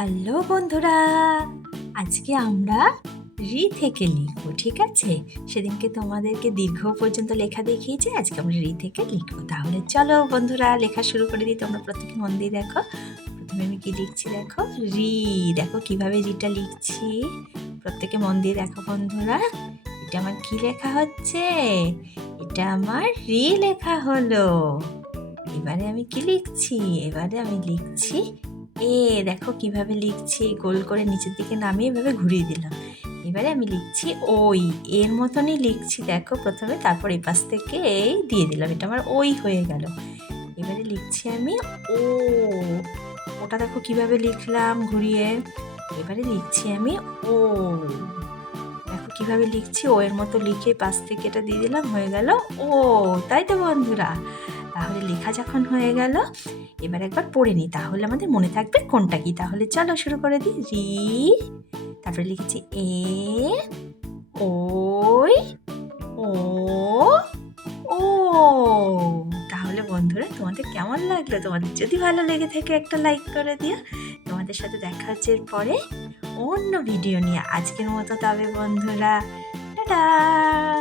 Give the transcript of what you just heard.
Hello বন্ধুরা, আজকে আমরা রি থেকে লিখব, ঠিক আছে? সেদিনকে তোমাদেরকে দীর্ঘ পর্যন্ত লেখা দেখিয়েছি, আজকে আমরা রি থেকে লিখব। তাহলে চলো বন্ধুরা, লেখা শুরু করে দিই। তোমরা প্রত্যেকে মন দিয়ে দেখো। প্রথমে আমি কি লিখছি দেখো? রি। দেখো কীভাবে রিটা লিখছি। প্রত্যেকে মন দিয়ে দেখো বন্ধুরা। এটা আমার কি লেখা হচ্ছে? এটা আমার রি লেখা হলো। এবারে আমি কি লিখছি? এবারে আমি লিখছি এ, দেখো কীভাবে লিখছি। গোল করে নিচের দিকে নামিয়ে এভাবে ঘুরিয়ে দিলাম। এবারে আমি লিখছি ওই। এর মতনই লিখছি, দেখো প্রথমে, তারপর এই পাশ থেকে এই দিয়ে দিলাম। এটা আমার ওই হয়ে গেল। এবারে লিখছি আমি ও। ওটা দেখো কীভাবে লিখলাম ঘুরিয়ে। এবারে লিখছি আমি ও। দেখো কীভাবে লিখছি, ও এর মতো লিখে পাশ থেকে এটা দিয়ে দিলাম, হয়ে গেল ও। তাই তো বন্ধুরা। তাহলে লেখা যখন হয়ে গেল এবার একবার পড়ে নিই, তাহলে আমাদের মনে থাকবে কোনটা কি। তাহলে চলো শুরু করে দিই। রি, তারপরে লিখেছি এ ওই ও ও। তাহলে বন্ধুরা, তোমাদের কেমন লাগল? তোমাদের যদি ভালো লেগে থাকে একটা লাইক করে দিও। তোমাদের সাথে দেখা হচ্ছে এরপরে অন্য ভিডিও নিয়ে। আজকের মতো তবে বন্ধুরা, টাটা!